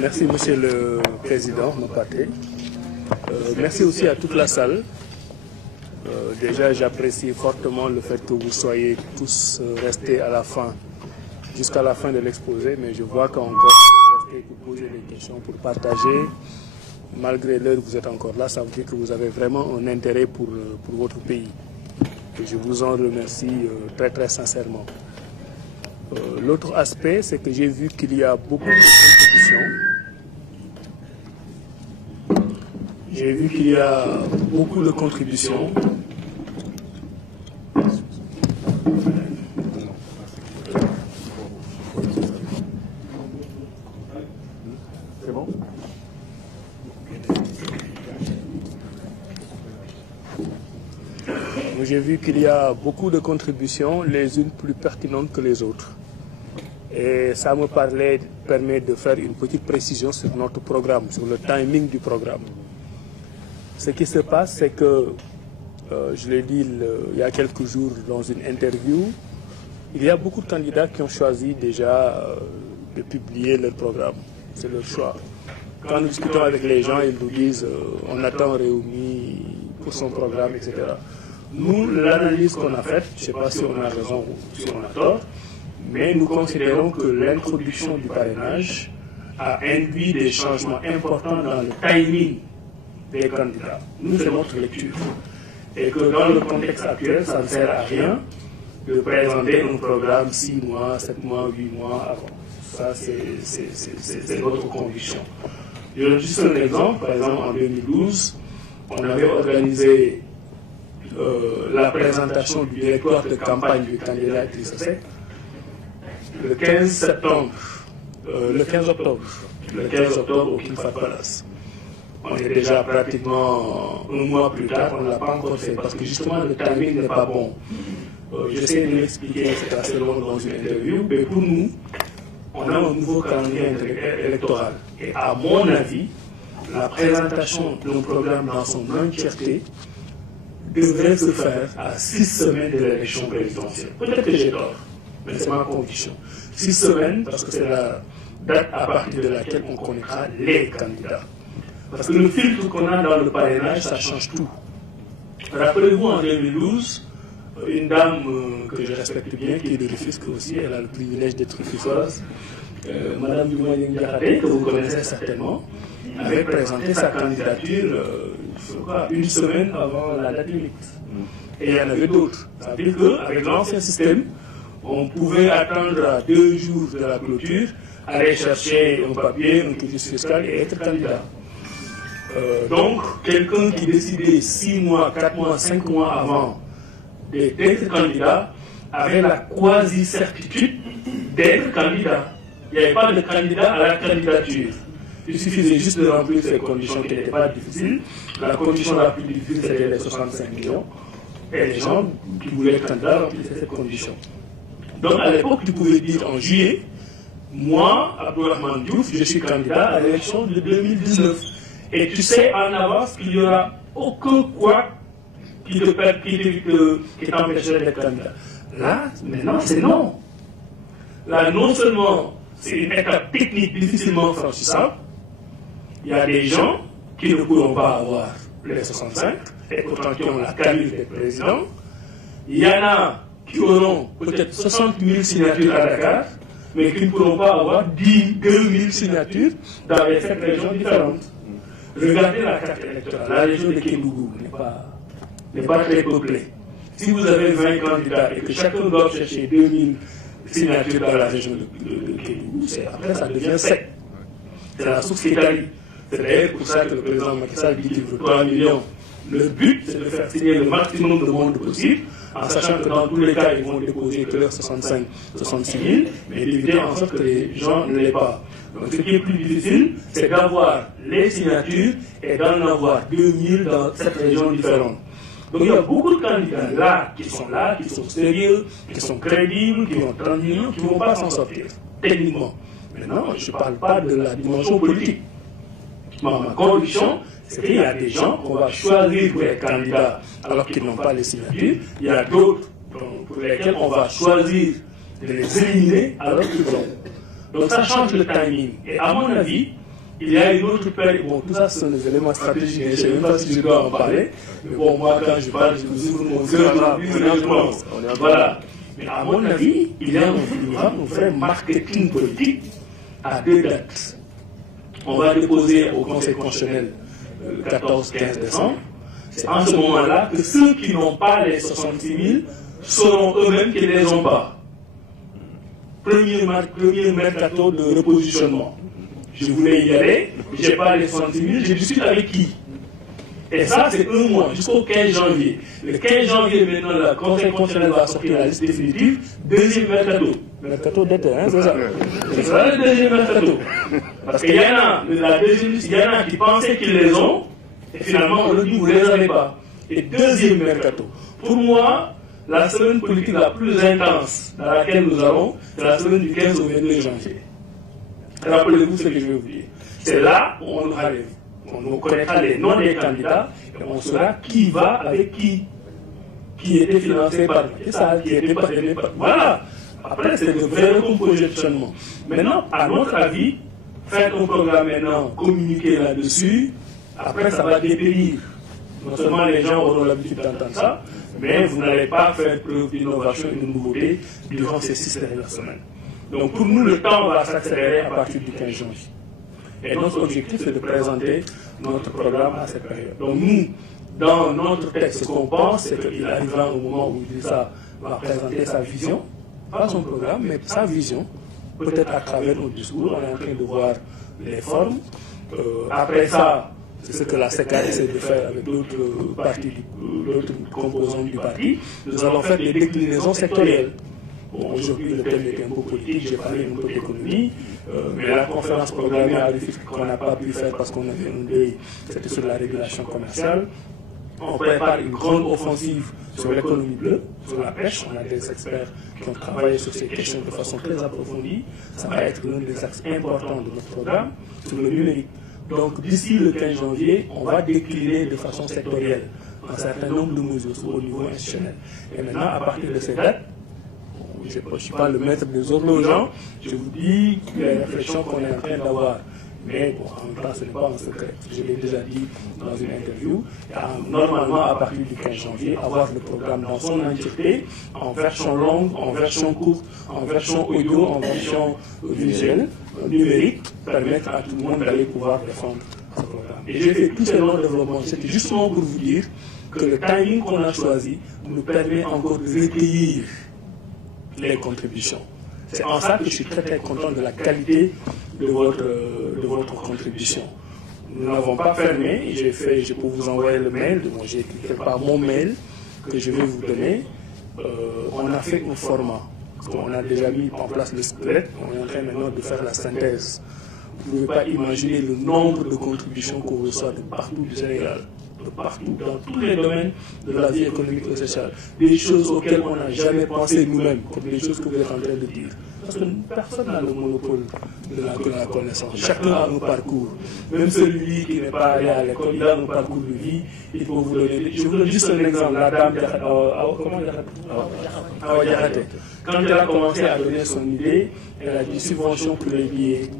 Merci, Monsieur le Président Nopaté. Merci aussi à toute la salle. Déjà, j'apprécie fortement le fait que vous soyez tous restés à la fin, jusqu'à la fin de l'exposé, mais je vois qu'encore vous êtes restés pour poser des questions, pour partager. Malgré l'heure, vous êtes encore là, ça veut dire que vous avez vraiment un intérêt pour votre pays. Et je vous en remercie très très sincèrement. L'autre aspect, c'est que j'ai vu qu'il y a beaucoup de contributions. J'ai vu qu'il y a beaucoup de contributions. C'est bon? J'ai vu qu'il y a beaucoup de contributions, les unes plus pertinentes que les autres. Et ça me permet de faire une petite précision sur notre programme, sur le timing du programme. Ce qui se passe, c'est que, je l'ai dit il y a quelques jours dans une interview, il y a beaucoup de candidats qui ont choisi déjà de publier leur programme. C'est leur choix. Quand nous discutons avec les gens, ils nous disent on attend Réumi pour son programme, etc. Nous, l'analyse qu'on a faite, je ne sais pas si on a raison ou si on a tort, mais nous considérons que l'introduction du parrainage a induit des changements importants dans le timing des candidats. Nous, c'est notre lecture. Et que dans le contexte actuel, ça ne sert à rien de présenter un programme 6 mois, 7 mois, 8 mois avant. Ça, c'est notre conviction. Je donne juste un exemple. Par exemple, en 2012, on avait organisé la présentation du directoire de campagne du candidat Idrissa Seck le 15 octobre au King Fahd Palace. On est déjà pratiquement un mois plus tard, on ne l'a pas encore fait parce que justement le timing n'est pas bon. J'essaie de l'expliquer, c'est assez long dans une interview, mais pour nous, on a un nouveau calendrier électoral. Et à mon avis, la présentation d'un programme dans son entièreté devrait se faire à 6 semaines de l'élection présidentielle. Peut-être que j'ai tort, mais c'est ma conviction. 6 semaines, parce que c'est la date à partir de laquelle on connaîtra les candidats. Parce que le filtre qu'on a dans le parrainage, ça change tout. Rappelez-vous, en 2012, une dame que je respecte bien, qui est de Rufisque aussi, elle a le privilège d'être rufiscoise, Madame Doumaïen Diakhaté, que vous connaissez certainement, avait présenté sa candidature une semaine avant la date limite. Et il y en avait d'autres. Ça veut dire qu'avec l'ancien système, on pouvait attendre à 2 jours de la clôture, aller chercher un papier, un quitus fiscal et être candidat. Donc, quelqu'un qui décidait 6 mois, 4 mois, 5 mois avant d'être candidat avait la quasi-certitude d'être candidat. Il n'y avait pas de candidat à la candidature. Il suffisait juste de remplir ces conditions qui n'étaient pas difficiles. La condition la plus difficile, c'était les 65 millions. Et les gens qui voulaient être candidats remplissaient cette condition. Donc, à l'époque, tu pouvais dire en juillet, moi, Abdourahmane Diouf, je suis candidat à l'élection de 2019. Et tu sais en avance qu'il n'y aura aucun quoi qui t'empêcherait d'être candidat. Là, maintenant, c'est non. Là, non seulement c'est une étape technique difficilement franchissable, il y a des gens qui ne pourront pas avoir les 65, et pourtant qui ont la qualité d'être président. Il y en a qui auront peut-être 60 000 signatures à Dakar, mais qui ne pourront pas avoir 2 000 signatures dans les 7 régions différentes. Regardez la carte électorale. La région de Kédougou n'est pas très peuplée. Si vous avez 20 candidats et que chacun doit chercher 2 000 signatures dans la région de Kédougou, après ça devient sec. C'est la source Italie. C'est d'ailleurs pour ça que le président Macky Sall dit qu'il veut 3 millions. Le but, c'est de faire signer le maximum de monde possible, en sachant que dans tous les cas, ils vont déposer que leurs 65, 66 000, mais d'éviter en sorte que les gens ne l'aient pas. Donc ce qui est plus difficile, c'est d'avoir les signatures et d'en avoir 2000 dans cette région différente. Donc il y a beaucoup de candidats là, qui sont sérieux, qui sont crédibles, qui ont 30 millions, qui ne vont pas s'en sortir, techniquement. Maintenant, je ne parle pas de la dimension politique. Ma conviction, c'est qu'il y a des gens qu'on va choisir pour être candidats alors qu'ils n'ont pas les signatures. Il y a d'autres pour lesquels on va choisir de les éliminer alors qu'ils l'ont. Donc ça change le timing. Et à mon avis, il y a une autre période. Bon, tout ça, ce sont des éléments stratégiques. Je ne sais même pas si je dois en parler. Mais bon, moi, quand je parle, je vous ouvre mon cœur. Voilà. Mais à mon avis, il y a un vrai marketing politique à deux dates. On va déposer au Conseil constitutionnel le 14-15 décembre. C'est en ce moment-là que ceux qui n'ont pas les 66 000 seront eux-mêmes qui ne les ont pas. Premier mercato de repositionnement. Je voulais y aller, je n'ai pas les 66 000, je discute avec qui? Et ça, c'est un mois, jusqu'au 15 janvier. Le 15 janvier, maintenant, le Conseil constitutionnel va sortir la liste définitive. Deuxième mercato. Mercato d'été, hein, c'est ça? C'est ça le deuxième mercato. Parce qu'il y en a, la deuxième liste, il y en a qui pensaient qu'ils les ont, et finalement, on leur dit, vous ne les avez pas. Et deuxième mercato. Pour moi, la semaine politique la plus intense dans laquelle nous allons, c'est la semaine du 15 au 22 janvier. Rappelez-vous ce que je vais vous dire. C'est là où on arrive. On connaîtra les noms des candidats et on saura qui va avec qui était financé par ça, qui était pas aidé par. Voilà. Après, c'est de vrai reconpositionnement. Maintenant, à notre avis, faire un programme maintenant, communiquer là-dessus, après ça va dépérir. Non seulement les gens auront l'habitude d'entendre ça, mais vous n'allez pas faire preuve d'innovation et de nouveauté durant ces 6 dernières semaines. Donc pour nous, le temps va s'accélérer à partir du 15 janvier. Et notre objectif, c'est de présenter notre programme à cette période. Donc nous, dans notre texte, ce qu'on pense, c'est qu'il arrivera au moment où Idrissa va présenter sa vision, pas son programme, mais sa vision, peut-être à travers nos discours. On est en train de voir les formes. Après ça, c'est ce que la SECA essaie de faire avec d'autres partis, d'autres composants du parti. Nous allons faire des déclinaisons sectorielles. Bon, aujourd'hui, le thème était un peu politique, j'ai parlé un peu d'économie, mais la conférence programmée à Rufisque qu'on n'a pas pu faire parce qu'on avait un deuil, c'était sur la régulation commerciale. On prépare une grande offensive sur l'économie bleue, sur la pêche. On a des experts qui ont travaillé sur ces questions de façon très approfondie. Ça va être l'un des axes importants de notre programme sur le numérique. Donc d'ici le 15 janvier, on va décliner de façon sectorielle un certain nombre de mesures au niveau institutionnel. Et maintenant, à partir de ces dates, je ne suis pas le maître des horloges, je vous dis les réflexions qu'on est en train d'avoir. Mais bon, en même temps, ce n'est pas un secret. Je l'ai déjà dit dans une interview. Normalement, à partir du 15 janvier, avoir le programme dans son entièreté, en version longue, en version courte, en version audio, en version visuelle, numérique, permettre à tout le monde d'aller pouvoir défendre ce programme. Et j'ai fait tous ces longs développements. C'était justement pour vous dire que le timing qu'on a choisi nous permet encore de recueillir les contributions. C'est en ça que je suis très très content de la qualité de votre contribution. Nous n'avons pas fermé, je peux vous envoyer le mail, j'ai écrit quelque part mon mail que je vais vous donner. On a fait un format, on a déjà mis en place le squelette, on est en train maintenant de faire la synthèse. Vous ne pouvez pas imaginer le nombre de contributions qu'on reçoit de partout du Sénégal, de partout, dans tous les domaines de la vie économique et sociale. Des choses auxquelles on n'a jamais pensé nous-mêmes, comme les choses que vous êtes en train de dire. Parce que personne n'a le monopole de la connaissance. Chacun a un parcours. Même celui qui n'est pas allé à l'école, il a un parcours de vie. Il faut vous donner. Je vous donne juste un exemple. La dame Awa Diakhaté. Quand elle a commencé à donner son idée, elle a dit subvention pour les billets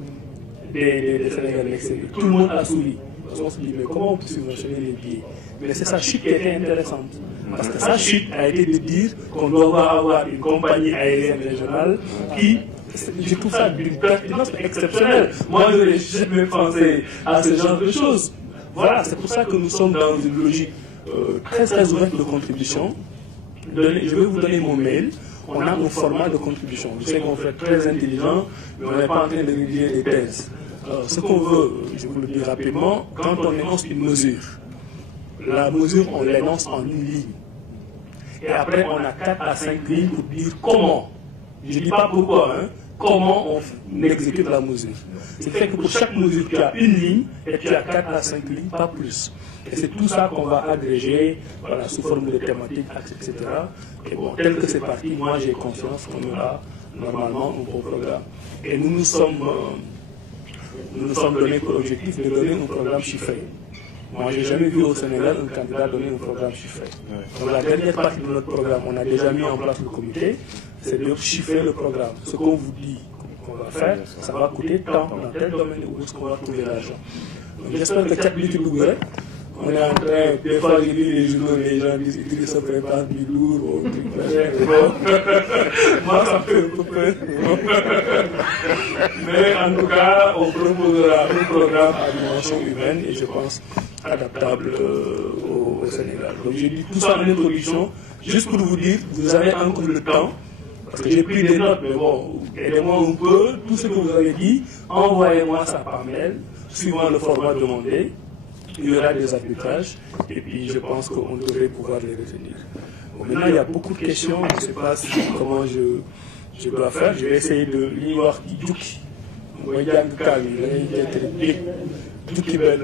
des Sénégalais. Tout le monde a souri. On se dit, mais comment on peut subventionner les billets? Mais c'est sa chute qui était intéressante. Parce que sa chute a été de dire qu'on doit avoir une compagnie aérienne régionale qui, je trouve ça d'une pertinence exceptionnelle. Moi, je n'ai jamais pensé à ce genre de choses. Voilà, c'est pour ça que nous sommes dans une logique très très ouverte de contribution. Je vais vous donner mon mail. On a un format de contribution. Je sais qu'on fait très intelligent, mais on n'est pas en train de rédiger des thèses. Alors, ce qu'on veut, je vous le dis rapidement, quand on énonce une mesure, la mesure, on l'énonce en une ligne. Et après, on a 4 à 5 lignes pour dire comment. Je ne dis pas pourquoi, hein, comment on exécute la mesure. C'est fait que pour chaque mesure, tu as une ligne et tu as 4 à 5 lignes, pas plus. Et c'est tout ça qu'on va agréger, voilà, sous forme de thématiques, etc. Et bon, tel que c'est parti, moi j'ai confiance qu'on aura normalement un beau programme. Et nous nous sommes donnés pour objectif de donner un programme chiffré. Moi, je n'ai jamais vu au Sénégal un candidat donner un programme chiffré. Donc, la dernière partie de notre programme, on a déjà mis en place le comité, c'est de chiffrer le programme. Ce qu'on vous dit, qu'on va faire, ça va coûter tant dans tel domaine où est-ce qu'on va trouver l'argent. Donc j'espère que chaque minute on est en train, des fois j'ai vu les journaux, les gens disent qu'ils se préparent du lourd ou du projet. Moi ça me fait un peu peur. Mais en tout cas, on proposera un programme à dimension humaine et je pense adaptable au Sénégal. Donc j'ai dit tout ça en introduction, juste pour vous dire, vous avez encore le temps, parce que j'ai pris des notes, mais bon, aidez-moi un peu, tout ce que vous avez dit, envoyez-moi ça par mail, suivant le format demandé. Il y aura des arbitrages, et puis je pense qu'on devrait pouvoir les retenir. Bon, maintenant, il y a beaucoup de questions, je ne sais pas comment je dois faire. Je vais essayer de lire Djouki. Moi, il y a un cas, il y a un Djouki ben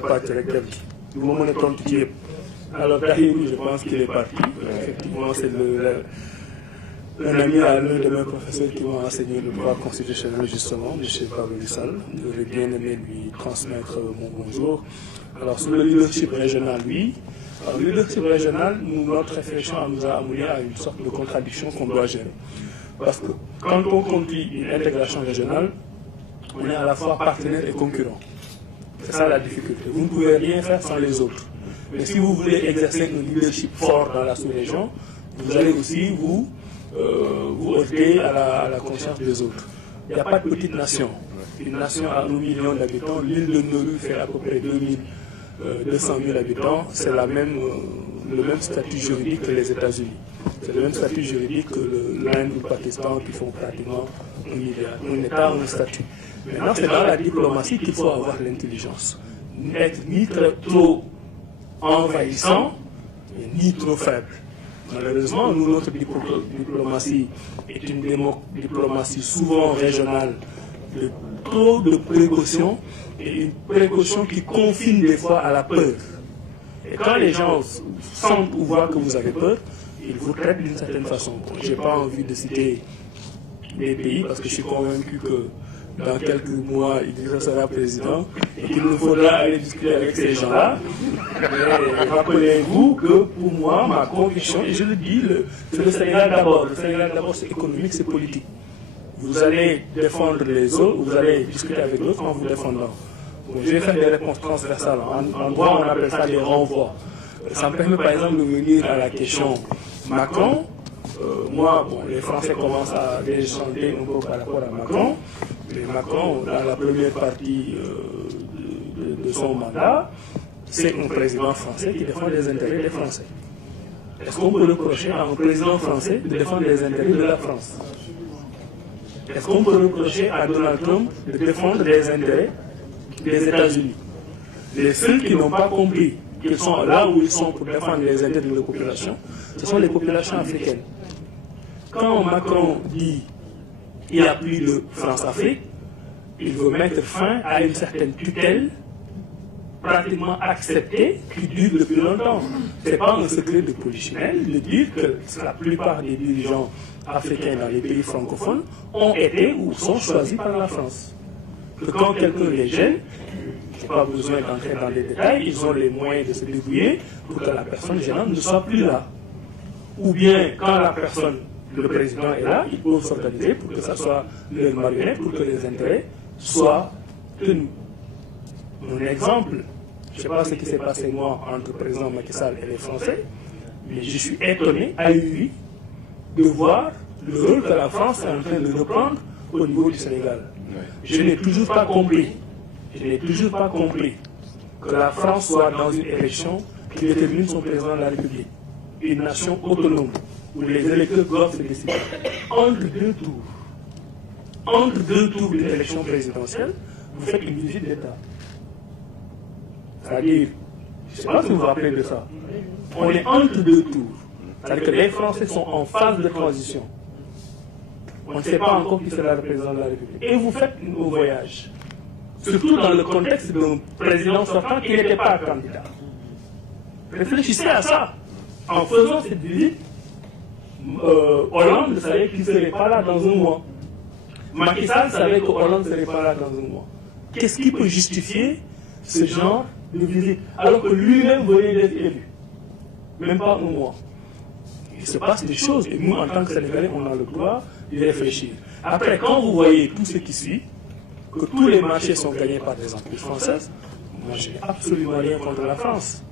parti avec Djouki. Du moment où on est tout. Alors, Tahirou, je pense qu'il est parti. Effectivement, c'est un ami à l'un de mes professeurs qui m'a enseigné le droit constitutionnel justement, M. Pablo Vissal. J'aurais bien aimé lui transmettre mon bonjour. Alors sur le leadership régional, oui. Alors le leadership régional, notre réflexion nous a amené à une sorte de contradiction qu'on doit gérer. Parce que quand on conduit une intégration régionale, on est à la fois partenaire et concurrent. C'est ça la difficulté. Vous ne pouvez rien faire sans les autres. Mais si vous voulez exercer un leadership fort dans la sous-région, vous allez aussi vous heurter à la conscience des autres. Il n'y a pas de petite nation. Une nation à 1 million d'habitants, l'île de Nauru fait à peu près 200 000 habitants, c'est le même statut juridique que les États-Unis. C'est le même statut juridique que l'Inde ou le Pakistan qui font pratiquement 1 milliard. Un État, un statut. Maintenant, c'est dans la diplomatie qu'il faut avoir l'intelligence. N'être ni trop envahissant, ni trop faible. Malheureusement, nous, notre diplomatie est une diplomatie souvent régionale, de trop de précautions, et une précaution qui confine des fois à la peur. Et quand les gens sentent ou voient que vous avez peur, ils vous traitent d'une certaine façon. Bon, je n'ai pas envie de citer des pays parce que je suis convaincu que dans quelques mois, il sera président et qu'il nous faudra aller discuter avec ces gens-là. Mais rappelez-vous que pour moi, ma conviction, et je le dis, c'est le Sénégal d'abord. Le Sénégal d'abord, c'est économique, c'est politique. Vous allez défendre les autres, vous allez discuter avec l'autre en vous défendant. Donc, je vais faire des réponses transversales. En droit, on appelle ça des renvois. Ça me permet par exemple de venir à la question Macron. Moi, bon, les Français commencent à déchanter un peu par rapport à Macron. Mais Macron, dans la première partie de son mandat, c'est un président français qui défend les intérêts des Français. Est-ce qu'on peut reprocher à un président français de défendre les intérêts de la France? Est-ce qu'on peut reprocher à Donald Trump de défendre les intérêts des États-Unis? Les seuls qui n'ont pas compris qu'ils sont là où ils sont pour défendre les intérêts de la population, ce sont les populations africaines. Quand Macron dit qu'il n'y a plus de France-Afrique, il veut mettre fin à une certaine tutelle pratiquement acceptée qui dure depuis longtemps. Ce n'est pas un secret de polichinelle de dire que la plupart des dirigeants africains dans les pays francophones ont été ou sont choisis par la France. Que quand quelqu'un les gêne, je n'ai pas besoin d'entrer dans les détails, ils ont les moyens de se débrouiller pour que la personne gênante ne soit plus là. Ou bien, quand la personne, le président est là, ils peuvent s'organiser pour que ça soit leur marionnette, pour que les intérêts soient tenus. Un exemple, je ne sais pas ce qui s'est passé moi entre le président Macky Sall et les Français, mais je suis étonné, ahuri, de voir le rôle que la France est en train de reprendre au niveau du Sénégal. Je n'ai toujours pas compris, que la France soit dans une élection qui détermine son président de la République. Une nation autonome, où les électeurs doivent se décider. Entre deux tours d'une élection présidentielle, vous faites une visite d'État. C'est-à-dire, je ne sais pas si vous vous rappelez de ça, on est entre deux tours. C'est-à-dire que les Français sont en phase de transition. On ne sait pas encore qui sera le président de la République. Et vous faites un voyage. Surtout dans le contexte d'un président sortant qui n'était pas candidat. Réfléchissez à ça. En faisant cette visite, Hollande savait qu'il ne serait pas là dans un mois. Macky Sall savait que Hollande ne serait pas là dans un mois. Qu'est-ce qui peut justifier ce genre de visite alors que lui-même venait d'être élu? Même pas un mois. Il se passe des choses et nous, en tant que Sénégalais, on a le droit d'y réfléchir. Après, quand vous voyez tout ce qui suit, que tous les marchés sont gagnés par des entreprises françaises, moi, je n'ai absolument rien contre la France.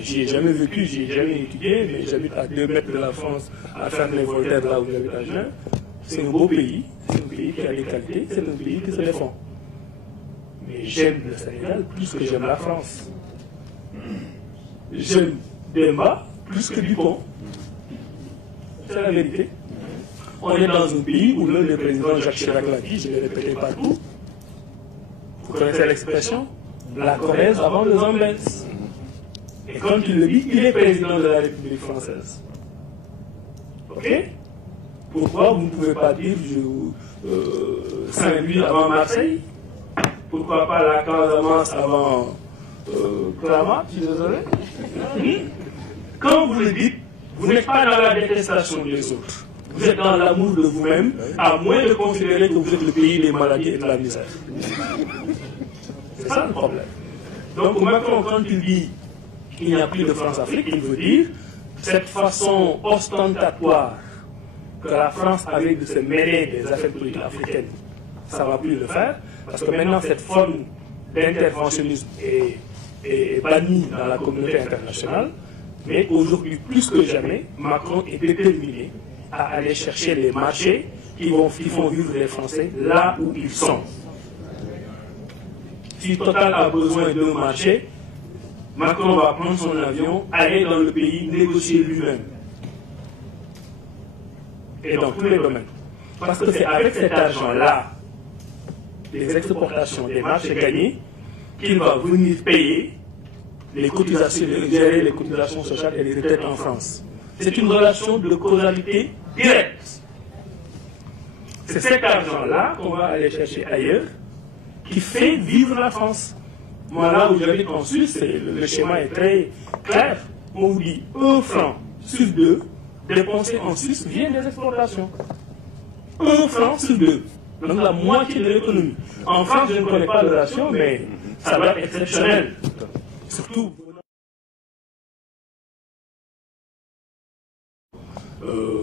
J'y ai jamais vécu, j'y ai jamais étudié, mais j'habite à 2 mètres de la France, à Ferney-Voltaire, là où j'habite à Genève. C'est un beau pays, c'est un pays qui a des qualités, c'est un pays qui se défend. Mais j'aime le Sénégal plus que j'aime la France. J'aime Demba plus que Dupont. C'est la vérité. On est dans un pays où l'un des présidents, Jacques Chirac, l'a dit, je l'ai répété partout. Vous connaissez l'expression? La Corrèze avant le Zambès. Et quand il le dit, il est président de la République française. Ok? Pourquoi vous ne pouvez pas dire Saint-Louis avant Marseille? Pourquoi pas la Casamance avant Clamat? Je suis désolé. Quand vous le dites, vous n'êtes pas dans la détestation des autres. Vous êtes dans l'amour de vous-même, à moins de considérer que vous êtes le pays des maladies et de la misère. C'est ça le problème. Donc Macron, quand il dit qu'il n'y a plus de France-Afrique, il veut dire cette façon ostentatoire que la France avait de se mêler des affaires politiques africaines, ça ne va plus le faire, parce que maintenant cette forme d'interventionnisme est bannie dans la communauté internationale, mais aujourd'hui, plus que jamais, Macron est déterminé à aller chercher les marchés qui font vivre les Français là où ils sont. Si Total a besoin d'un marché, Macron va prendre son avion, aller dans le pays, négocier lui-même. Et dans tous les domaines. Parce que c'est avec cet argent-là, des exportations, des marchés gagnés, qu'il va venir payer les cotisations, gérer les cotisations sociales et les retraites en France. C'est une relation de causalité directe. C'est cet argent-là qu'on va aller chercher ailleurs, qui fait vivre la France. Moi, là où j'habite en Suisse, le schéma est très clair. On vous dit 1 franc sur 2 dépensé en Suisse vient des exportations. 1 franc sur 2. Donc la moitié de l'économie. En France, je ne connais pas le ratio, mais ça va être exceptionnel. Surtout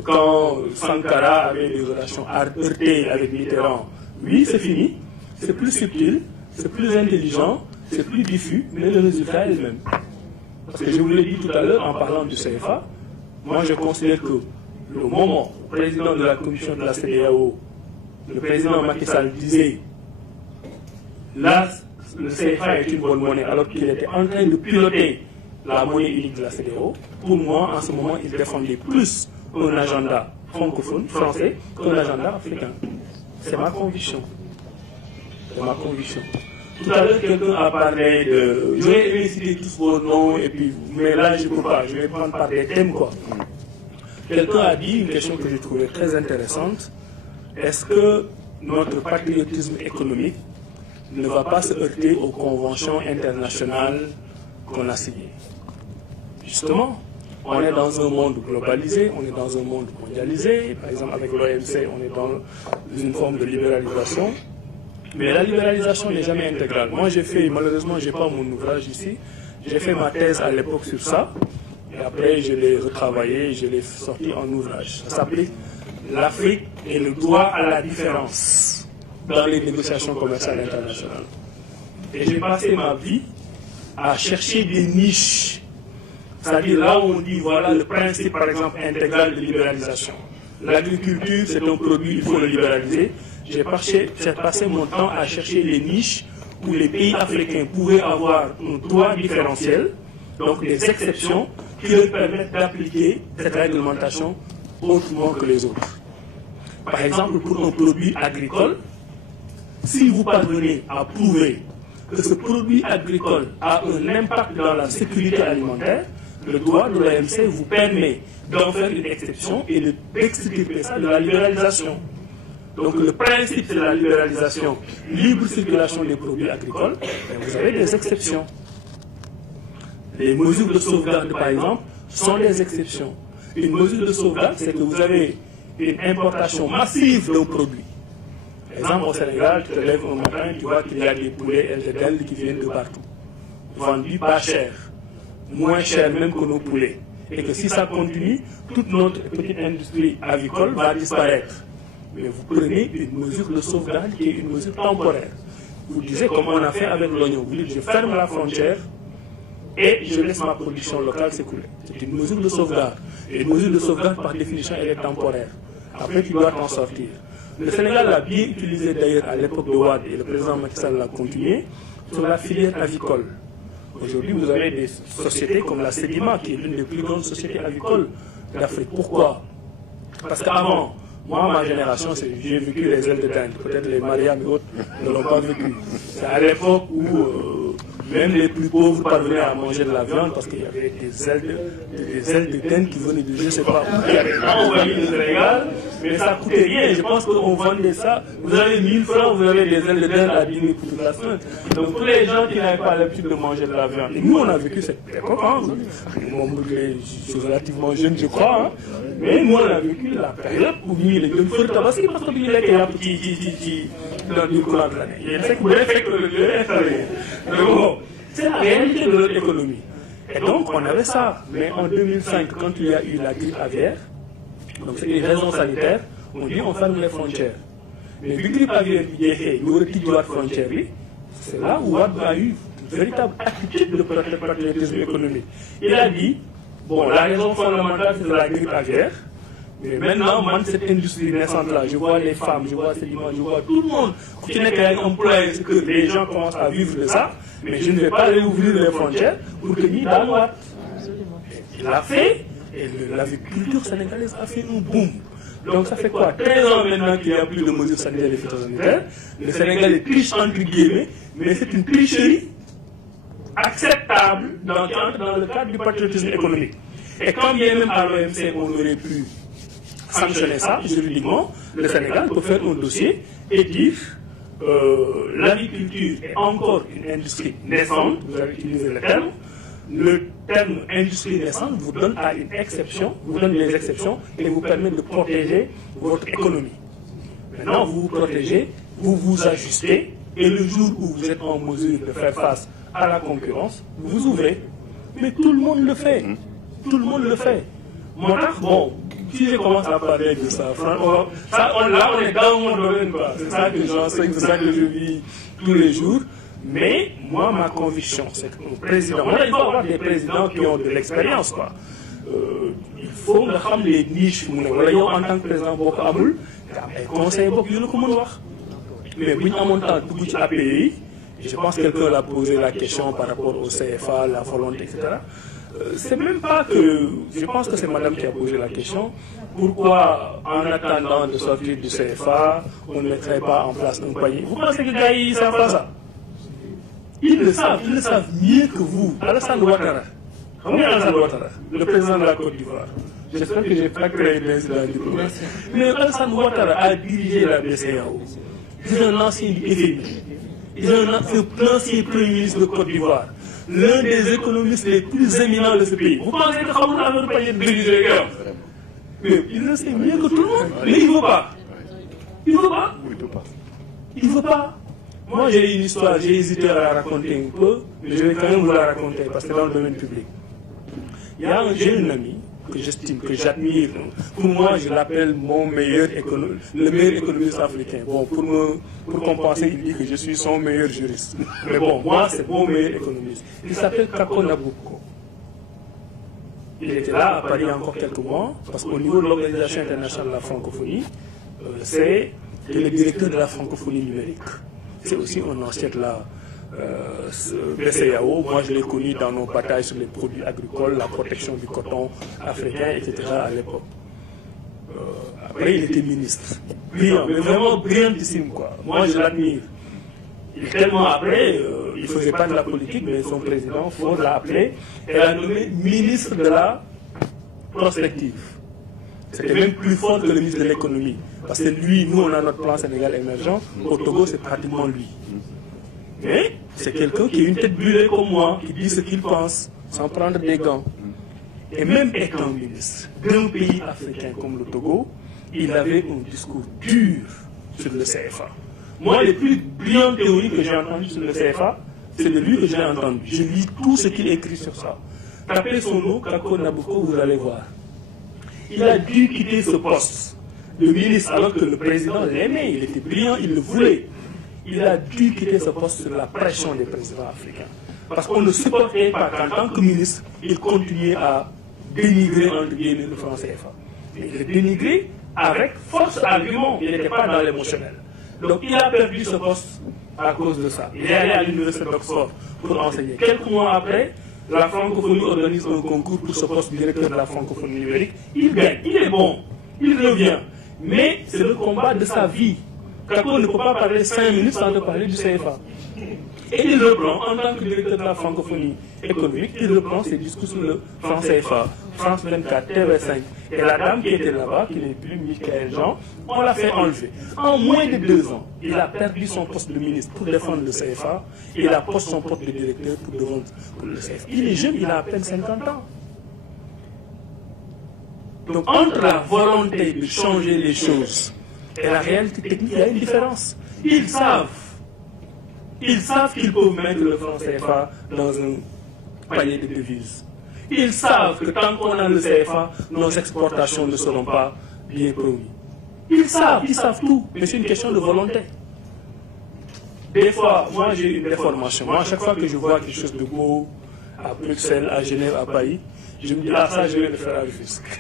quand Sankara avait des relations heurtées avec Mitterrand. Oui, c'est fini. C'est plus subtil, c'est plus intelligent, c'est plus diffus, mais le résultat est le même. Parce que je vous l'ai dit tout à l'heure en parlant du CFA, moi je considère que le moment où le président de la commission de la CEDEAO, le président Macky Sall disait là, le CFA est une bonne monnaie, alors qu'il était en train de piloter la monnaie unique de la CEDEAO, pour moi, en ce moment, il défendait plus un agenda francophone, français, qu'un agenda africain. C'est ma conviction. C'est ma conviction. Tout à l'heure, quelqu'un a parlé de... Je vais citer tous vos noms, et puis, mais là, je ne peux pas. Je vais prendre par des thèmes, quoi. Quelqu'un a dit une question que j'ai trouvée très intéressante. Est-ce que notre patriotisme économique ne va pas se heurter aux conventions internationales qu'on a signées? Justement, on est dans un monde globalisé, on est dans un monde mondialisé. Par exemple, avec l'OMC, on est dans une forme de libéralisation. Mais la libéralisation n'est jamais intégrale. Moi, j'ai fait, malheureusement, je n'ai pas mon ouvrage ici. J'ai fait ma thèse à l'époque sur ça. Et après, je l'ai retravaillé, je l'ai sorti en ouvrage. Ça s'appelait l'Afrique et le droit à la différence dans les négociations commerciales internationales. Et j'ai passé ma vie à chercher des niches. C'est-à-dire là où on dit, voilà le principe, par exemple, intégral de libéralisation. L'agriculture, c'est un produit, il faut le libéraliser. J'ai passé mon temps à chercher les niches où les pays africains pouvaient avoir un droit différentiel, donc des exceptions qui leur permettent d'appliquer cette réglementation autrement que les autres. Par exemple, pour un produit agricole, si vous parvenez à prouver que ce produit agricole a un impact dans la sécurité alimentaire, le droit de l'OMC vous permet d'en faire une exception et d'extirper ça de la libéralisation. Donc le principe c'est la libéralisation, libre circulation des produits agricoles, et vous avez des exceptions. Les mesures de sauvegarde, par exemple, sont des exceptions. Une mesure de sauvegarde, c'est que vous avez une importation massive d'un produit. Par exemple, au Sénégal, tu te lèves un matin, tu vois qu'il y a des poulets LTL qui viennent de partout. Vendus pas cher, moins cher même que nos poulets. Et que si ça continue, toute notre petite industrie avicole va disparaître. mais vous prenez une mesure de sauvegarde qui est une mesure temporaire. Vous disiez, comme on a fait avec l'oignon, vous dites, je ferme la frontière et je laisse ma production locale s'écouler. C'est une mesure de sauvegarde. Et une mesure de sauvegarde, par définition, elle est temporaire. Après, tu dois t'en sortir. Le Sénégal l'a bien utilisé d'ailleurs à l'époque de Wade, et le président Macky Sall l'a continué, sur la filière avicole. Aujourd'hui, vous avez des sociétés comme la Sedima, qui est l'une des plus grandes sociétés avicoles d'Afrique. Pourquoi? Parce qu'avant, moi, ma génération, j'ai vécu les ailes de dinde. Peut-être les Mariam et autres ne l'ont pas vécu. C'est à l'époque où même les plus pauvres parvenaient à manger de la viande parce qu'il y avait des ailes de dinde qui venaient de je ne sais pas où. Il y avait pas envoyé le Sénégal, mais ça ne coûtait rien. Je pense qu'on vendait ça. Vous avez 1000 francs, vous avez des ailes de dinde à dîner pour toute la semaine. Donc tous les gens qui n'avaient pas l'habitude de manger de la viande. Et nous, on a vécu cette époque. Hein. Je suis relativement jeune, je crois. Hein. Mais nous, on a vécu la période où il y a des feux tabaski parce qu'il y a des petits dans du courant de l'année. Il y a des effets que le installé. C'est la réalité de notre économie. Et donc, on avait ça. Mais en 2005, quand il y a eu la grippe aviaire, donc c'est une raison sanitaire, on dit on ferme les frontières. Mais la grippe aviaire, il y a eu frontières. C'est là où Wade a eu une véritable attitude de patriotisme économique. Il a dit, bon, la raison fondamentale, c'est la grippe aviaire. Mais maintenant, moi, cette industrie naissante-là, je vois les femmes, je vois ces images, je vois tout le monde qui n'est qu'un employé, que les gens commencent à vivre de ça, mais je ne vais pas réouvrir les frontières pour que ni dans Wade. Il l'a fait, et l'agriculture sénégalaise a fait un boom. Donc ça fait quoi? 13 ans maintenant qu'il n'y a plus de mesures sanitaires et phytosanitaires. Le Sénégal est triche entre guillemets, mais c'est une tricherie acceptable dans le cadre du patriotisme économique. Et quand bien même à l'OMC on aurait pu sanctionner ça juridiquement, le Sénégal peut faire un dossier et dire l'agriculture est encore une industrie naissante, vous avez utilisé le terme. Le terme industrie naissante vous donne à une exception, vous donne des exceptions et vous permet de protéger votre économie. Maintenant, vous vous protégez, vous vous ajustez et le jour où vous êtes en mesure de faire face à la concurrence, vous ouvrez. Mais tout le monde le fait. Tout le monde le fait. Bon, si je commence à parler de ça, franchement, là on est dans mon domaine. C'est ça que j'enseigne, c'est ça que je vis tous les jours. Mais moi, ma conviction, c'est que le président, il faut avoir des présidents qui ont de l'expérience. Il faut que les niches, en tant que président, les conseils, mais oui, en montant tout petit API, je pense que quelqu'un l'a posé la question par rapport au CFA, la volonté, etc. C'est même pas que, je pense que c'est madame qui a posé la question, pourquoi en attendant de sortir du CFA, on ne mettrait pas en place un panier. Vous pensez que les gars, ils ne savent pas ça? Ils le savent mieux que vous. Alassane Ouattara, le président de la Côte d'Ivoire. J'espère que je n'ai pas créé d'incident du problème. Mais Alassane Ouattara a dirigé la BCEAO. Il est un ancien du FMI. Il est un ancien premier ministre de Côte d'Ivoire. L'un des économistes les plus éminents de ce pays. Vous pensez que Khamoun a un panier de diriger les gars? Mais il le sait mieux que tout le monde. Mais il ne veut pas. Il ne veut pas. Il ne veut pas. Moi, j'ai une histoire, j'ai hésité à la raconter un peu, mais je vais quand même vous la raconter parce que c'est dans le domaine public. J'ai un ami que j'estime, que j'admire. Pour moi, je l'appelle le meilleur économiste africain. Bon, pour compenser, il dit que je suis son meilleur juriste. Mais bon, moi, c'est mon meilleur économiste. Il s'appelle Kako Nabucco. Il était là à Paris encore quelques mois, parce qu'au niveau de l'Organisation internationale de la francophonie, c'est le directeur de la francophonie numérique. C'est aussi un ancien de la BCEAO. Moi, je l'ai connu dans nos batailles sur les produits agricoles, la protection du coton africain, etc. à l'époque. Après, il était ministre. Brillant, mais vraiment brillantissime, quoi. Moi, je l'admire. Tellement après, il ne faisait pas de la politique, mais son président, Ford, l'a appelé et l'a nommé ministre de la prospective. C'était même plus fort que le ministre de l'économie. Parce que lui, nous, on a notre plan Sénégal émergent. Au Togo, c'est pratiquement lui. Mais c'est quelqu'un qui a une tête brûlée comme moi, qui dit ce qu'il pense, sans prendre des gants. Et même étant ministre d'un pays africain comme le Togo, il avait un discours dur sur le CFA. Moi, les plus brillantes théories que j'ai entendues sur le CFA, c'est de lui que j'ai entendu. Je lis tout ce qu'il écrit sur ça. Tapez son nom, Kako Nabucco, vous allez voir. Il a dû quitter ce poste de ministre, alors que le président l'aimait, il était brillant, il le voulait. Il a dû quitter ce poste sur la pression des présidents africains. Parce qu'on ne supportait pas qu'en tant que ministre, il continuait à dénigrer entre guillemets le franc CFA. Il le dénigrait avec force argument, il n'était pas dans l'émotionnel. Donc il a perdu ce poste à cause de ça. Il est allé à l'université d'Oxford pour enseigner. Quelques mois après, la francophonie organise un concours pour ce poste de directeur de la francophonie numérique. Il gagne, il est bon, il revient. Mais c'est le combat de sa vie. Kako ne peut pas parler 5 minutes sans te parler du CFA. Et il reprend, en tant que directeur de la francophonie économique, il reprend ses discours sur le franc CFA, France 24, TV5. Et la dame qui était là-bas, qui n'est plus Michael Jean, on l'a fait enlever. En moins de 2 ans, il a perdu son poste de ministre pour défendre le CFA, et il a posté son poste de directeur pour défendre le CFA. Il est jeune, il a à peine 50 ans. Donc entre la volonté de changer les choses et la réalité technique, il y a une différence. Ils savent qu'ils peuvent mettre le franc CFA dans un panier de devises. Ils savent que tant qu'on a le CFA, nos exportations ne seront pas bien promises. Ils savent tout, mais c'est une question de volonté. Des fois, moi j'ai une déformation. Moi, à chaque fois que je vois quelque chose de beau à Bruxelles, à Genève, à Paris, je me dis, ah ça, je vais le faire à Rufisque.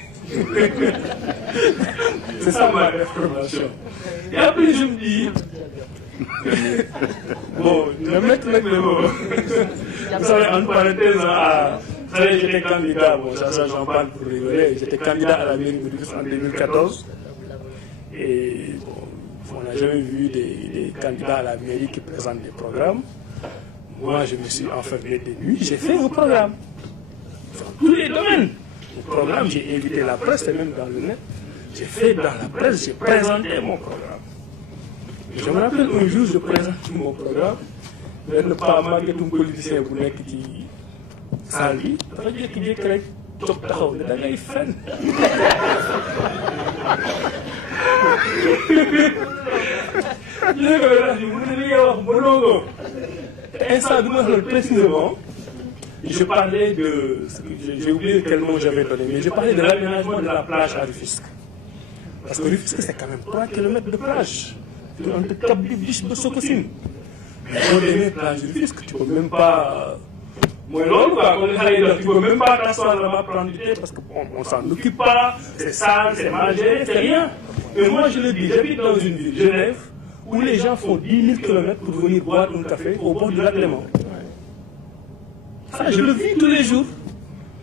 C'est ça ma déformation. Et après, je me dis, bon, je vais mettre le mot. Vous savez, en parenthèse, vous savez, j'étais candidat, bon, ça j'en parle pour rigoler, j'étais candidat à la mairie de Rufisque en 2014. Et bon, on n'a jamais vu des candidats à la mairie qui présentent des programmes. Moi, je me suis enfermé des nuits, j'ai fait un programme. Dans tous les domaines. Le programme, j'ai invité la presse, et même dans le net. J'ai fait dans la presse, j'ai présenté mon programme. Je me rappelle un jour, je présente mon programme. Mais ne pas marquer un politicien bu nekk ci salle bi dafa jékki-jékki rek toog taxaw ne da ngay fen. ñu ne ko rajo mu ne li ngay wax mënoo ko. Instant bi ma wax précisément, je parlais de, j'ai oublié quel nom j'avais donné, mais je parlais de l'aménagement de la plage à Rufisque. Parce que Rufisque, c'est quand même 3 km de plage. Entre Cap du Biche et Sococim. Mais quand on est plage de Rufisque, tu ne peux même pas. Moi, tu ne peux même pas t'asseoir là-bas prendre du thé parce qu'on ne s'en occupe pas, c'est sale, c'est mangé, c'est rien. Mais moi, je le dis, j'habite dans une ville, Genève, où les gens font 10 000 km pour venir boire un café au bord du lac Léman. Ça, je le vis tous les jours.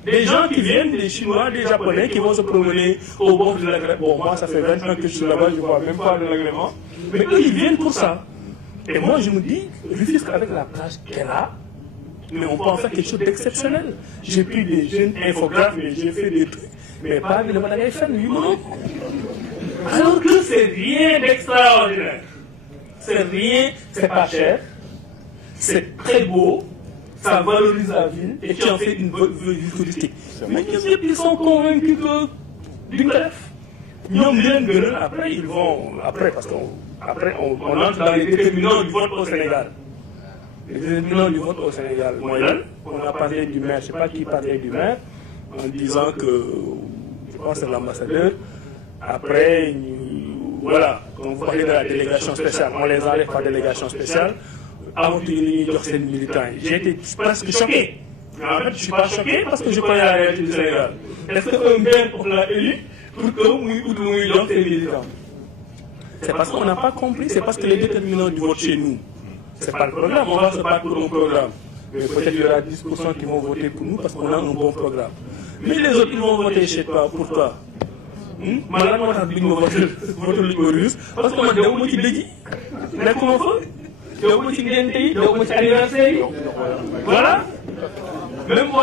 Des gens qui viennent, des Chinois, des Japonais, qui vont se promener au bord du lac Léman. Bon, moi, ça fait 20 ans que je suis là-bas, je ne vois même pas le lac Léman. Mais eux, ils viennent pour ça. Et moi, je me dis, Rufisque avec la plage qu'elle a, mais on peut en faire quelque chose d'exceptionnel. J'ai pris des jeunes infographes, mais j'ai fait des trucs. Mais pas avec le Madagaï Fan, oui, non. Alors que c'est rien d'extraordinaire. C'est rien, c'est pas cher, c'est très beau, ça valorise la ville et tu en fais une bonne ville touristique. Mais ils sont convaincus que du bref. Après, ils vont, parce qu'on entre dans les déterminants du vote au Sénégal. Les déterminants du vote au Sénégal, on a parlé du maire, je ne sais pas qui parlait du maire, en disant que, je pense que c'est l'ambassadeur, après, voilà, quand vous parlez de la délégation spéciale, on les enlève par délégation spéciale, avant de les militants. J'ai été presque choqué. En fait, je ne suis pas choqué parce que je connais la réalité du Sénégal. Est-ce qu'un maire, on l'a élu pour que nous les militants? C'est parce qu'on n'a pas compris, c'est parce que les déterminants du vote chez nous, ce n'est pas le programme, on va se battre pour un programme. Mais peut-être qu'il y aura 10% qui vont voter pour nous parce qu'on a un bon programme. Mais les autres, ils vont voter chez toi, pour toi. Malade, moi, je vote le russe parce que moi, je suis dit, voilà. Même moi,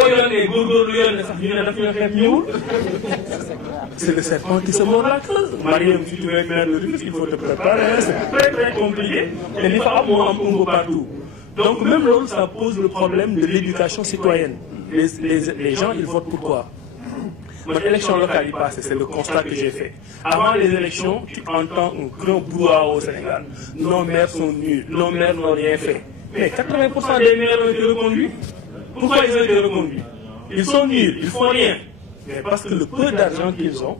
c'est le serpent qui se mord la queue. Mariam, si tu veux être maire de Rufisque, il faut te préparer. C'est très très compliqué. Et les femmes ont un peu partout. Donc même là, ça pose le problème de l'éducation citoyenne. Les gens, ils votent pour quoi? Mon élection locale y passe, c'est le constat que j'ai fait. Avant les élections, tu entends un grand brouhaha au Sénégal. Nos maires sont nuls, nos maires n'ont rien fait. Mais 80% des maires ont été reconduits. Pourquoi ils ont été reconduits? Ils sont nuls, ils font rien. Mais parce que le peu d'argent qu'ils ont,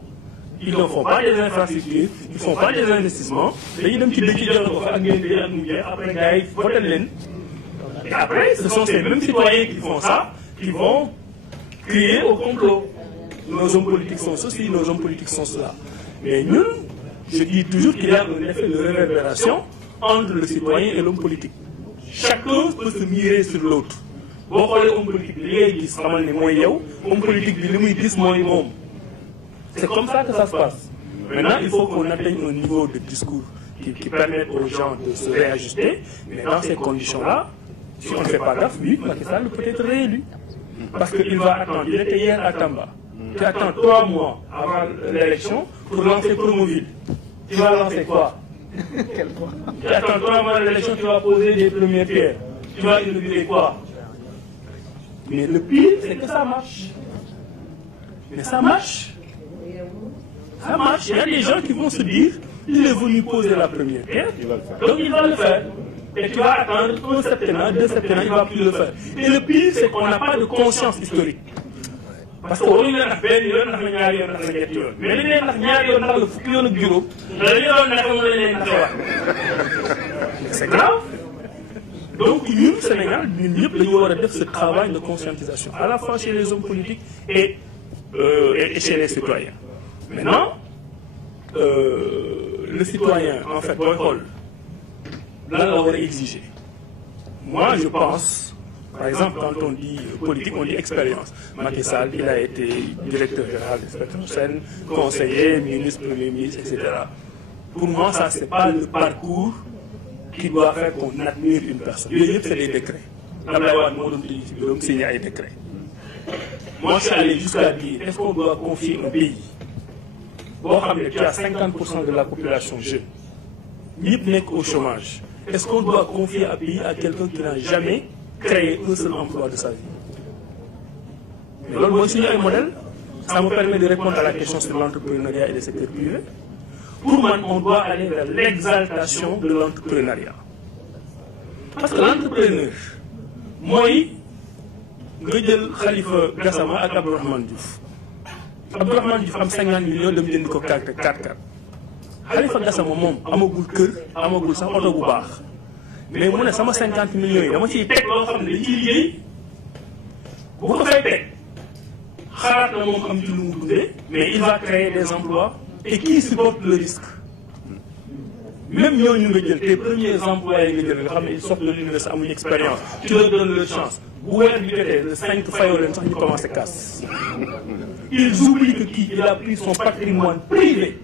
ils ne font pas des infrastructures, ils ne font pas des investissements. Dañuy dem ci dëkk yi jox ko fa ak ngeen di ak ñu jeex après gars yi voté leen. Et après, ce sont ces mêmes citoyens qui font ça, qui vont crier au complot. Nos hommes politiques sont ceci, nos hommes politiques sont cela. Mais nous, je dis toujours qu'il y a un effet de réverbération entre le citoyen et l'homme politique. Chacun peut se mirer sur l'autre. Boo xoolee homme politique bi li ngay gis xamal ne mooy yow, homme politique bi li muy gis mooy moom. C'est comme ça que ça se passe. Maintenant, il faut qu'on atteigne un niveau de discours qui permette aux gens de se réajuster. Mais dans ces conditions-là, si on ne fait pas gaffe, oui, Macky Sall peut être réélu. Parce qu'il va attendre. Il était hier à Tamba. Tu attends 3 mois avant l'élection pour lancer Promoville. Tu vas lancer quoi? Tu attends 3 mois de l'élection, tu vas poser des premières pierres. Tu vas inaugurer quoi? Mais le pire, c'est que ça marche. Mais ça marche. Ça marche. Il y a des gens qui vont se dire, il est venu poser la première pierre, donc il va le faire. Et tu vas attendre 1 septennat, 2 septennats, il ne va plus le faire. Et le pire, c'est qu'on n'a pas de conscience historique. Parce que waruñu leen ndax benn yoon ndax la ñaari yoon ndax la ñetti yoon mais dañu leen ndax ñaari yoon ndax la fukki yoon ak juróom dañu doon ndax moom lañ leen ndaxee wax. C'est grave. Donc ñun Sénégal ñun ñëpp dañu war a def ce travail de conscientisation à la fois chez les hommes politiques et chez les citoyens. Maintenant le citoyen en fait booy xool lan la war a exiger. Moi je pense. Par exemple, quand on dit politique, on dit expérience. Macky Sall, il a été directeur général de Petrosen, conseiller, ministre, premier ministre, etc. Pour moi, ça, c'est pas le parcours qui doit faire qu'on admire une personne. Les c'est des décrets. Abdoulaye Wade moo doon tëj ci bureau signé ay décrets. Moi, je suis allé jusqu'à dire, est-ce qu'on doit confier un pays boo xam ne tu as 50% de la population jeune, ñëpp nekk au chômage. Est-ce qu'on doit confier un pays à quelqu'un qui n'a jamais créer un seul emploi de sa vie? Mais loolu mooy suñu ay modèle. Ça me permet de répondre à la question sur l'entrepreneuriat et le secteur privé. Pour moi, on doit aller vers l'exaltation de l'entrepreneuriat. Parce que l'entrepreneur mooy nga jël Khalifa Gassama ak Abdourahmane Diouf. Abdourahmane Diouf am 50 millions dem jënd ko 4x4. Khalifa Gassama moom amagul kër, amagul sax oto bu baax. Mais mu ne sama 50 millions yi dama ciy teg loo xam ne dañ ciy liggéey bu ko fay teg xalaat na moom am ci lu mu dundee mais il va créer des emplois et qui supporte le risque. Même ñooñu nga jël tes premiers employés nga jël nga xam ne ils sortent de l'université amuñu expérience tu leur donnes leur chance bu weer bi jotee le 5 fayoo leen sax ñu commencé casse. Ils oublient que kii il a pris son patrimoine privé.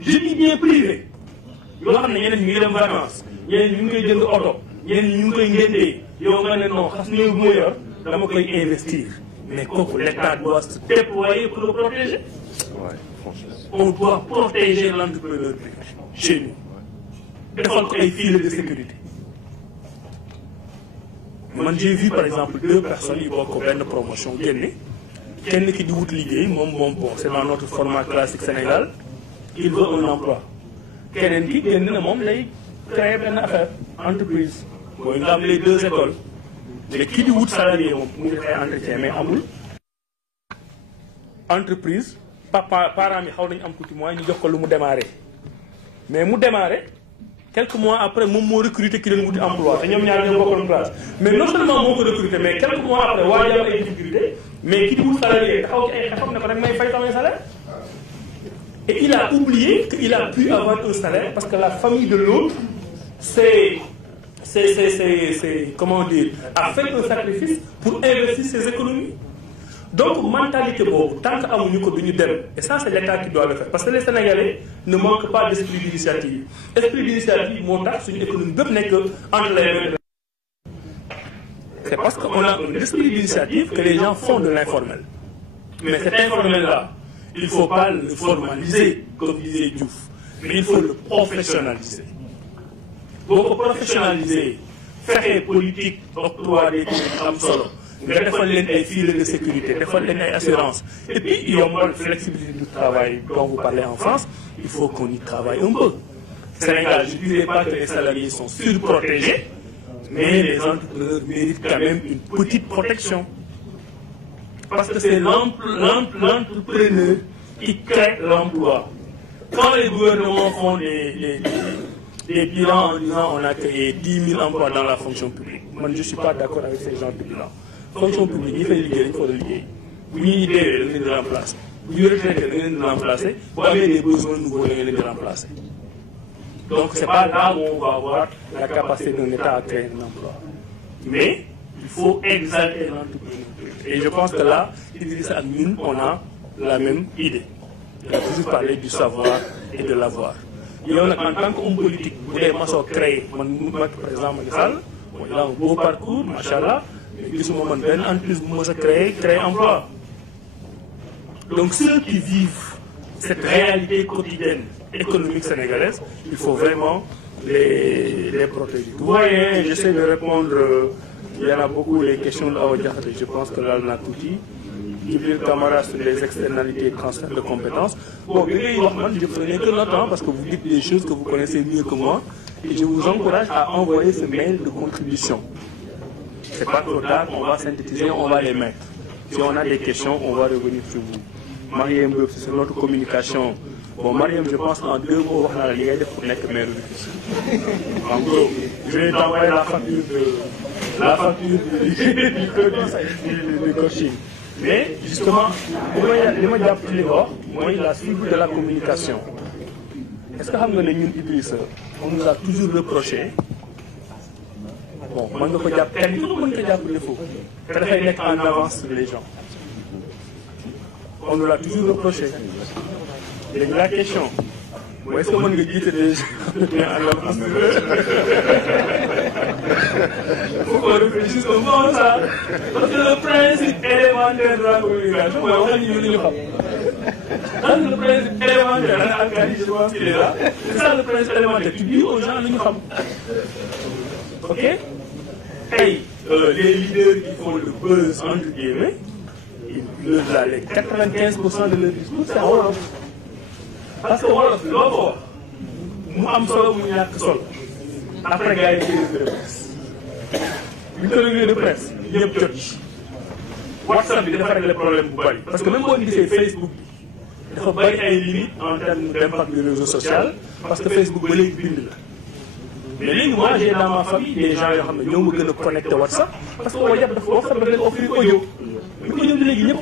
Je dis bien privé. yoo xam ne ñeneen ñu ngi dem vacances. ñeneen ñu ngi koy jënd oto ñeneen ñu ngi koy ngéntee yow nga ne non xas néew bu ma yor dama koy investir mais kooku l'État doit se déployer pour le protéger. On doit protéger l'entrepreneur privé chez nous. defal ko ay filets de sécurité. Man j'ai vu par exemple 2 personnes yi bokk benn promotion génne kenn ki di wut liggéey moom bon c'est dans notre format classique Sénégal il veut un emploi keneen ki génn na moom lay créer benn affaire entreprise mooy nga am les 2 écoles mais ki di wut salarié moom mu def ay entretien mais amul entreprise parents yi xaw nañu am tuuti mois ñu jox ko lu mu démarrer mais mu démarrer quelques mois après moom moo recruter ki leen wuti emploi te ñoom ñaar ñoo bokkoon place mais non seulement moo ko recruter mais quelques mois après waa ji am ay difficulté mais ki di wut salarié taxaw ci ay xefam ne ko rek may fay samay salaire. Et il a oublié qu'il a pu avoir un salaire parce que la famille de l'autre, comment dire, a fait un sacrifice pour investir ses économies. Donc, mentalité bon, tant qu'amuñu ko duñu dem, et ça c'est l'État qui doit le faire. Parce que les Sénégalais ne manquent pas d'esprit d'initiative. Esprit d'initiative, moo tax suñu économie bépp nekk entre les mains. C'est parce qu'on a un esprit d'initiative que les gens font de l'informel. Mais cet informel-là, il ne faut pas le formaliser, comme disait Diouf, mais il faut le professionnaliser. Pour le professionnaliser, faire politique, octroi des am solo, nga defal leen ay filets de sécurité, defal leen ay assurance. Et puis, il y a une flexibilité du travail dont vous parlez en France, il faut qu'on y travaille un peu. Sénégal, je ne dirais pas que les salariés sont surprotégés, mais les entrepreneurs méritent quand même une petite protection. Parce que c'est l'entrepreneur qui crée l'emploi. quand les gouvernements font des bilans en disant on a créé 10 000 emplois dans la fonction publique, moi je ne suis pas d'accord avec ces genres de bilans. Fonction publique, il faut liguer, il faut liguer. Vous n'y idée, vous de remplacer. Vous y retraitez, vous de remplacer. Vous avez des besoins nouveaux, vous de remplacer. Donc ce n'est pas là où on va avoir la capacité d'un État à créer un emploi. Mais il faut exalter l'entrepreneuriat. Et je pense que là, Idrissa Amin, on a la même idée. Il a toujours parlé du savoir et de l'avoir. Et on a, en tant qu'homme politique, vous voulez créer, par exemple, il a un beau parcours, machallah, mais ce moment, en plus, vous créer emploi. Donc ceux qui vivent cette réalité quotidienne économique sénégalaise, il faut vraiment les protéger. Vous voyez, j'essaie de répondre, il y en a beaucoup les questions de Awa Diakhaté, je pense que là on a tout dit. Djibril Camara sur les externalités et transfert de compétences. Bon, je prenais que notre temps parce que vous dites des choses que vous connaissez mieux que moi et je vous encourage à envoyer ce mail de contribution. Ce n'est pas trop tard, on va synthétiser, on va les mettre. Si on a des questions, on va revenir sur vous. Mariam, c'est notre communication. Bon, Mariam, je pense qu'en 2 mots, on a lié pour n'être maire. En gros, je vais t'envoyer la facture du coaching. Mais justement, la suivi de la communication. Est-ce que vous avez Idrissa, on nous a toujours reproché, bon, tout le monde est en avance sur les gens. On nous l'a toujours reproché. Et la question, est-ce que vous avez dit que les gens en avance? Il faut qu'on réfléchisse comme ça. Parce que le principe élémentaire de la communication, le principe élémentaire, je pense qu'il est là. C'est ça le principe élémentaire. Tu dis aux gens, nous sommes. Ok? Hey, les leaders qui font le buzz, entre guillemets, les 95% de leur discours, c'est Wolof. Parce que Wolof, l'autre, nous avons solo, nous avons solo. Après, il y a une revue de presse. Une revue de presse, il y a un WhatsApp, il y a des problèmes pour Bali. Parce que même quand on dit Facebook, il faut Bali a une limite en termes d'impact du réseau social, parce que Facebook, il est une mais moi, j'ai dans ma famille des gens qui ont connecté WhatsApp, parce que WhatsApp, il faut offrir audio. Audio, il y a